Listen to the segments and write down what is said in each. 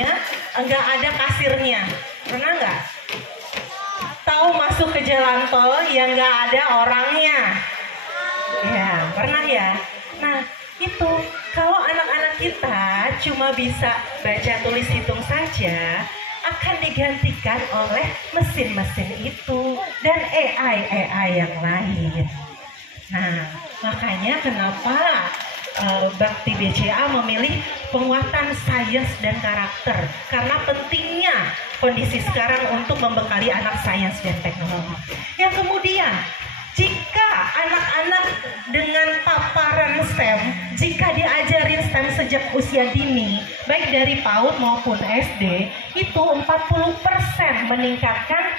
taunya enggak ada kasirnya. Pernah nggak? Tahu masuk ke jalan tol yang nggak ada orangnya? Ya, pernah ya? Nah, itu kalau anak-anak kita cuma bisa baca tulis hitung saja, akan digantikan oleh mesin-mesin itu dan AI yang lain. Nah, makanya kenapa Bakti BCA memilih penguatan sains dan karakter, karena pentingnya kondisi sekarang untuk membekali anak sains dan teknologi. Yang kemudian, jika anak-anak dengan paparan STEM, jika diajarin STEM sejak usia dini, baik dari PAUD maupun SD, itu 40% meningkatkan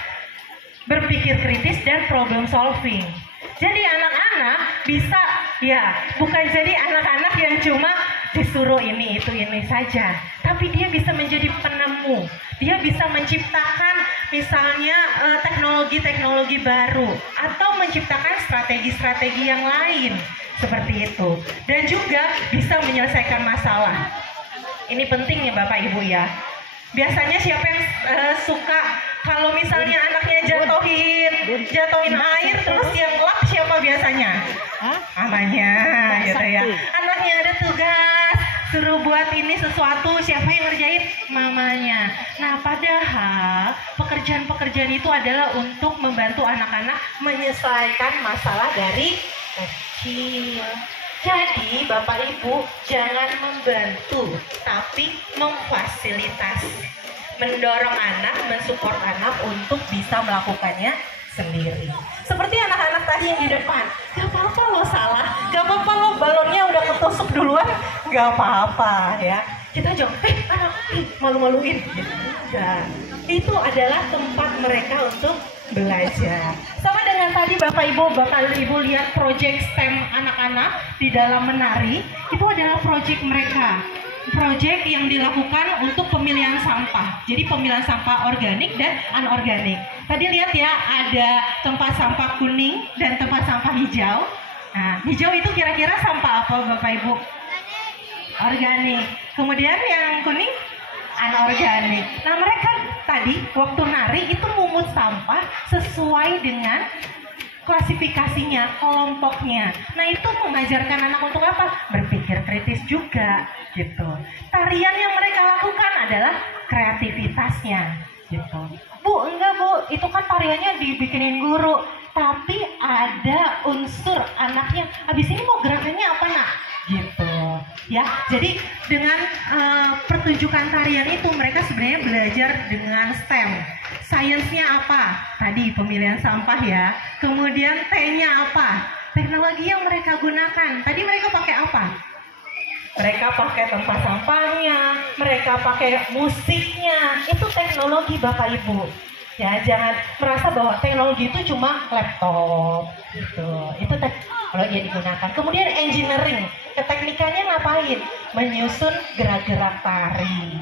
berpikir kritis dan problem solving. Jadi anak-anak bisa, ya, bukan jadi anak-anak yang cuma disuruh ini saja, tapi dia bisa menjadi penemu, dia bisa menciptakan misalnya teknologi-teknologi baru atau menciptakan strategi-strategi yang lain seperti itu, dan juga bisa menyelesaikan masalah. Ini penting ya Bapak Ibu ya. Biasanya siapa yang suka kalau misalnya anaknya jatohin air terus yang ngelap siapa biasanya? Mamanya gitu ya. Anaknya ada tugas suruh buat ini sesuatu, siapa yang ngerjain? Mamanya. Nah, padahal pekerjaan-pekerjaan itu adalah untuk membantu anak-anak menyelesaikan masalah dari kecil. Jadi Bapak Ibu jangan membantu, tapi memfasilitasi, mendorong anak, mensupport anak untuk bisa melakukannya sendiri. Seperti anak-anak tadi yang di depan, gak apa-apa lo salah, gak apa-apa lo balonnya udah ketusuk duluan, gak apa-apa ya. Kita jangan, anak, malu-maluin gitu. Enggak. Itu adalah tempat mereka untuk belajar. Sama dengan tadi Bapak Ibu lihat proyek STEM anak-anak di dalam menari, itu adalah proyek mereka. Proyek yang dilakukan untuk pemilihan sampah. Jadi pemilihan sampah organik dan anorganik. Tadi lihat ya, ada tempat sampah kuning dan tempat sampah hijau. Nah, hijau itu kira-kira sampah apa Bapak Ibu? Organik. Kemudian yang kuning anorganik. Nah, mereka tadi waktu nari itu mungut sampah sesuai dengan klasifikasinya, kelompoknya. Nah, itu mengajarkan anak untuk apa? Berpikir kritis juga, gitu. Tarian yang mereka lakukan adalah kreativitasnya, gitu. Bu, enggak Bu, itu kan tariannya dibikinin guru, tapi ada unsur anaknya. Habis ini mau gerakannya apa nak? Gitu ya. Jadi dengan pertunjukan tarian itu mereka sebenarnya belajar dengan STEM. Sainsnya apa? Tadi pemilihan sampah ya. Kemudian T-nya apa? Teknologi yang mereka gunakan. Tadi mereka pakai apa? Mereka pakai tempat sampahnya, mereka pakai musiknya. Itu teknologi Bapak Ibu. Ya, jangan merasa bahwa teknologi itu cuma laptop gitu. Itu teknologi yang digunakan. Kemudian engineering, keteknikannya ngapain? Menyusun gerak-gerak tari.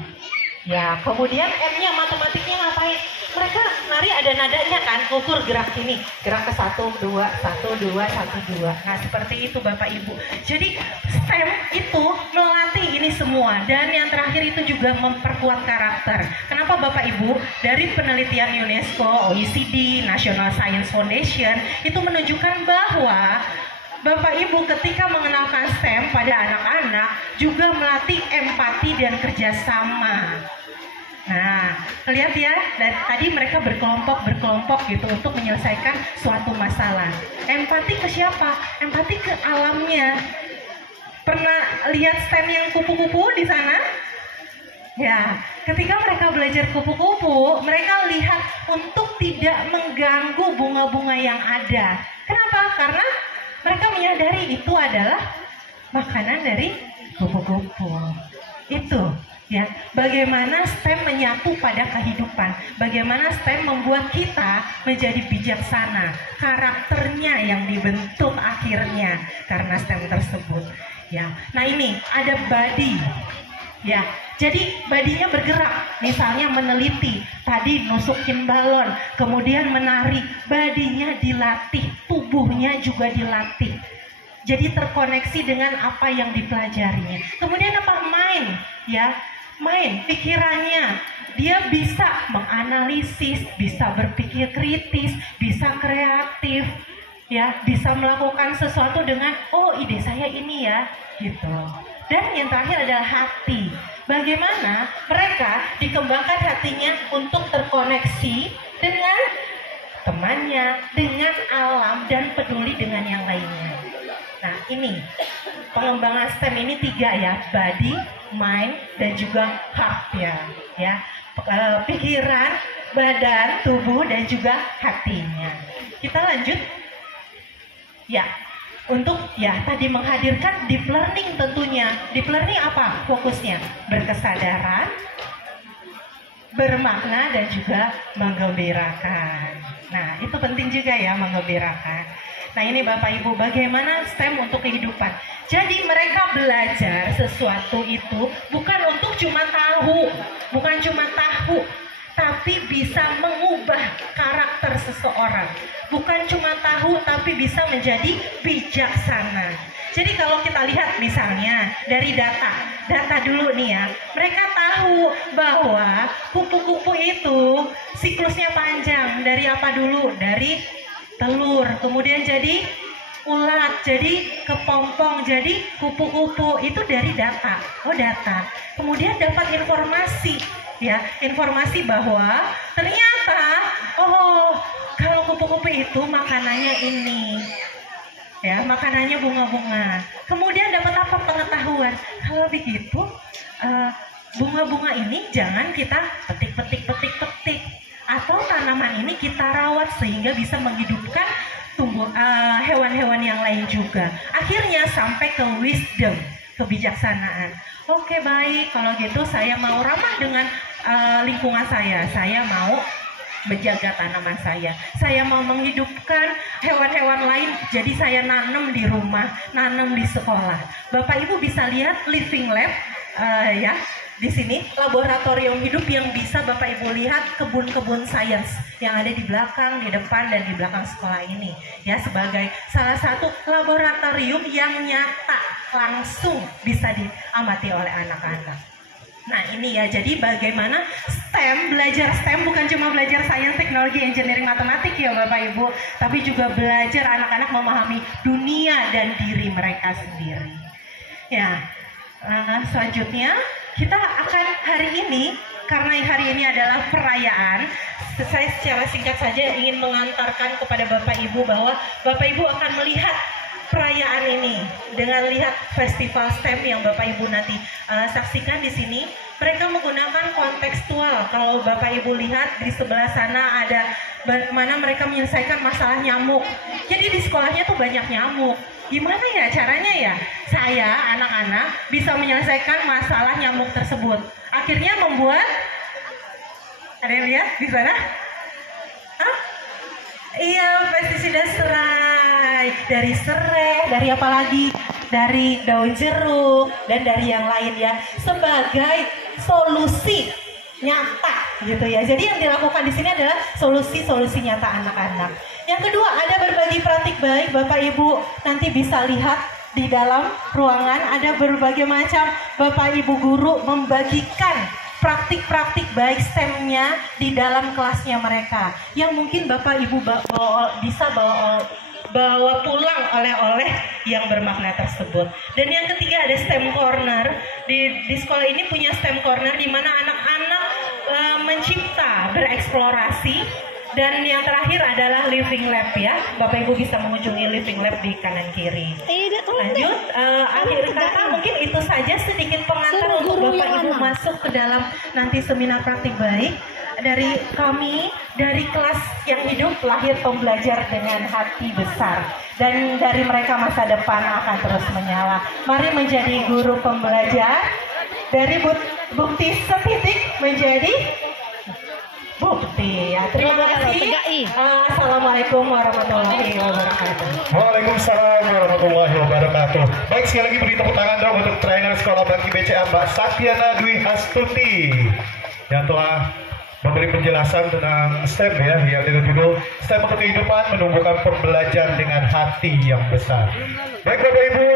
Ya, kemudian M-nya matematiknya ngapain? Mereka nari ada nadanya kan, ukur gerak ini, gerak ke 1, 2, 1, 2, 1, 2. Nah, seperti itu Bapak Ibu. Jadi STEM itu melatih ini semua, dan yang terakhir itu juga memperkuat karakter. Kenapa Bapak Ibu? Dari penelitian UNESCO, OECD, National Science Foundation itu menunjukkan bahwa Bapak Ibu ketika mengenalkan STEM pada anak-anak juga melatih empati dan kerjasama. Nah, lihat ya, tadi mereka berkelompok gitu untuk menyelesaikan suatu masalah. Empati ke siapa? Empati ke alamnya. Pernah lihat STEM yang kupu-kupu di sana? Ya, ketika mereka belajar kupu-kupu, mereka lihat untuk tidak mengganggu bunga-bunga yang ada. Kenapa? Karena mereka menyadari itu adalah makanan dari kupu-kupu. Itu ya, bagaimana STEM menyatu pada kehidupan, bagaimana STEM membuat kita menjadi bijaksana, karakternya yang dibentuk akhirnya karena STEM tersebut. Ya, nah ini ada body. Ya, jadi badinya bergerak, misalnya meneliti, tadi nusukin balon, kemudian menari, badinya dilatih, tubuhnya juga dilatih. Jadi terkoneksi dengan apa yang dipelajarinya. Kemudian apa? Main, ya. main pikirannya. Dia bisa menganalisis, bisa berpikir kritis, bisa kreatif, ya, bisa melakukan sesuatu dengan, oh ide saya ini ya, gitu. Dan yang terakhir adalah hati. Bagaimana mereka dikembangkan hatinya untuk terkoneksi dengan temannya, dengan alam, dan peduli dengan yang lainnya. Nah ini, pengembangan STEM ini 3 ya, body, mind, dan juga heart ya. Pikiran, badan, tubuh, dan juga hatinya. Kita lanjut. Ya, untuk ya tadi menghadirkan deep learning tentunya. Deep learning apa fokusnya? Berkesadaran, bermakna, dan juga menggembirakan. Nah, itu penting juga ya, menggembirakan. Nah, ini Bapak Ibu, bagaimana STEM untuk kehidupan. Jadi mereka belajar sesuatu itu bukan untuk cuma tahu, tapi bisa mengubah karakter seseorang. Bukan cuma tahu, tapi bisa menjadi bijaksana. Jadi kalau kita lihat misalnya dari data dulu nih ya, mereka tahu bahwa kupu-kupu itu siklusnya panjang. Dari apa dulu? Dari telur, kemudian jadi ulat, jadi kepompong, jadi kupu-kupu. Itu dari data. Oh, data. Kemudian dapat informasi, ya, informasi bahwa ternyata kalau kupu-kupu itu makanannya ini, ya, makanannya bunga-bunga. Kemudian dapat apa? Pengetahuan. Kalau begitu bunga-bunga ini jangan kita petik, atau tanaman ini kita rawat sehingga bisa menghidupkan hewan-hewan yang lain juga. Akhirnya sampai ke wisdom, kebijaksanaan. Oke, baik, kalau gitu saya mau ramah dengan lingkungan saya mau menjaga tanaman saya mau menghidupkan hewan-hewan lain, jadi saya nanam di rumah, nanam di sekolah. Bapak Ibu bisa lihat living lab, ya, di sini laboratorium hidup yang bisa Bapak Ibu lihat kebun-kebun sains yang ada di belakang, di depan, dan di belakang sekolah ini, ya, sebagai salah satu laboratorium yang nyata langsung bisa diamati oleh anak-anak. Nah ini ya, jadi bagaimana STEM, belajar STEM bukan cuma belajar sains, teknologi, engineering, matematik ya Bapak Ibu, tapi juga belajar anak-anak memahami dunia dan diri mereka sendiri. Ya, selanjutnya kita akan hari ini, karena hari ini adalah perayaan, saya secara singkat saja ingin mengantarkan kepada Bapak Ibu bahwa Bapak Ibu akan melihat perayaan ini dengan lihat festival STEM yang Bapak Ibu nanti saksikan di sini. Mereka menggunakan kontekstual. Kalau Bapak Ibu lihat di sebelah sana ada bagaimana mereka menyelesaikan masalah nyamuk. Jadi di sekolahnya tuh banyak nyamuk. Gimana ya caranya ya? Saya anak-anak bisa menyelesaikan masalah nyamuk tersebut. Akhirnya membuat, ada yang lihat di sana? Hah? Iya, pestisida serai. Dari serai, dari apa lagi? Dari daun jeruk, dan dari yang lain ya. Sebagai solusi nyata gitu ya. Jadi yang dilakukan di sini adalah solusi-solusi nyata anak-anak. Yang kedua, ada berbagi praktik baik. Bapak Ibu nanti bisa lihat di dalam ruangan ada berbagai macam Bapak Ibu guru membagikan praktik-praktik baik STEM-nya di dalam kelasnya mereka, yang mungkin Bapak Ibu bisa bawa pulang oleh-oleh yang bermakna tersebut. Dan yang ketiga ada STEM Corner. Di sekolah ini punya STEM Corner di mana anak-anak mencipta, bereksplorasi. Dan yang terakhir adalah Living Lab ya. Bapak Ibu bisa mengunjungi Living Lab di kanan kiri. Lanjut, akhir kata mungkin itu saja sedikit pengantar untuk Bapak Ibu masuk ke dalam nanti seminar praktik baik dari kami, dari kelas yang hidup lahir pembelajar dengan hati besar, dan dari mereka masa depan akan terus menyala. Mari menjadi guru pembelajar, dari bukti setitik menjadi bukti ya. Terima kasih. Assalamualaikum warahmatullahi wabarakatuh. Waalaikumsalam warahmatullahi wabarakatuh. Baik, sekali lagi beri tepuk tangan dong untuk trainer Sekolah Bakti BCA Mbak Satyana Dwi Astuti yang telah memberi penjelasan tentang STEM ya, yang dengan judul STEM untuk kehidupan, menumbuhkan pembelajaran dengan hati yang besar. Baik Bapak Ibu,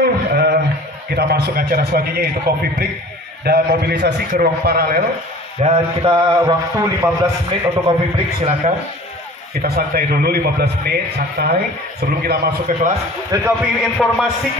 kita masuk acara selanjutnya yaitu coffee break. dan mobilisasi ke ruang paralel. Dan kita waktu 15 menit untuk coffee break, silakan. Kita santai dulu 15 menit, santai sebelum kita masuk ke kelas. Dan kami informasikan